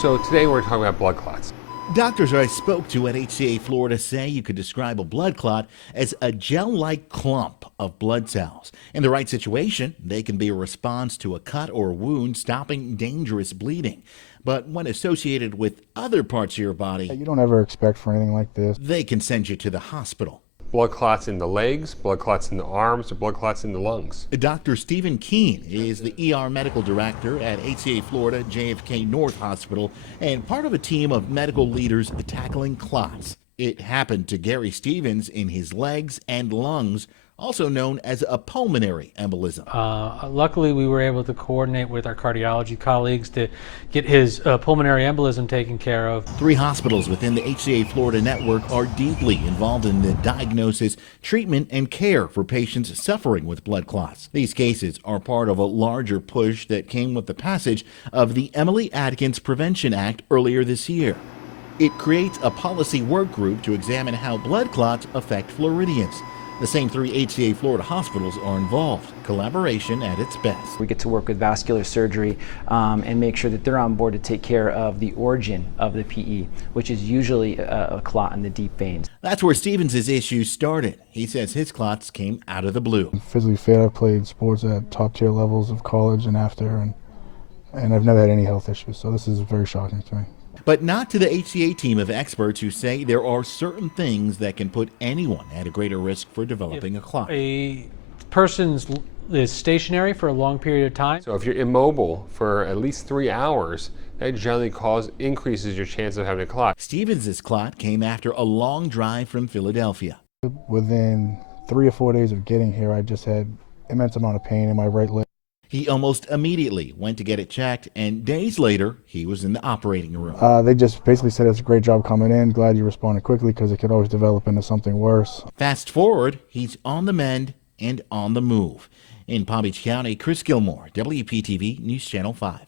So today we're talking about blood clots. Doctors I spoke to at HCA Florida say you could describe a blood clot as a gel-like clump of blood cells. In the right situation, they can be a response to a cut or wound, stopping dangerous bleeding. But when associated with other parts of your body, You don't ever expect for anything like this. they can send you to the hospital. Blood clots in the legs, blood clots in the arms, or blood clots in the lungs. Dr. Stephen Keene is the ER medical director at HCA Florida JFK North Hospital and part of a team of medical leaders tackling clots. It happened to Gary Stevens in his legs and lungs, also known as a pulmonary embolism. Luckily, we were able to coordinate with our cardiology colleagues to get his pulmonary embolism taken care of. 3 hospitals within the HCA Florida network are deeply involved in the diagnosis, treatment, and care for patients suffering with blood clots. These cases are part of a larger push that came with the passage of the Emily Atkins Prevention Act earlier this year. It creates a policy work group to examine how blood clots affect Floridians. The same 3 HCA Florida hospitals are involved. Collaboration at its best. We get to work with vascular surgery and make sure that they're on board to take care of the origin of the PE, which is usually a clot in the deep veins. That's where Stevens' issues started. He says his clots came out of the blue. I'm physically fit. I've played sports at top tier levels of college and after, and I've never had any health issues, so this is very shocking to me. But not to the HCA team of experts who say there are certain things that can put anyone at a greater risk for developing a clot. A person is stationary for a long period of time. So if you're immobile for at least 3 hours, that generally increases your chance of having a clot. Stevens' clot came after a long drive from Philadelphia. Within 3 or 4 days of getting here, I just had immense amount of pain in my right leg. He almost immediately went to get it checked, and days later, he was in the operating room. They just basically said it's a great job coming in. Glad you responded quickly because it could always develop into something worse. Fast forward, he's on the mend and on the move. In Palm Beach County, Chris Gilmore, WPTV News Channel 5.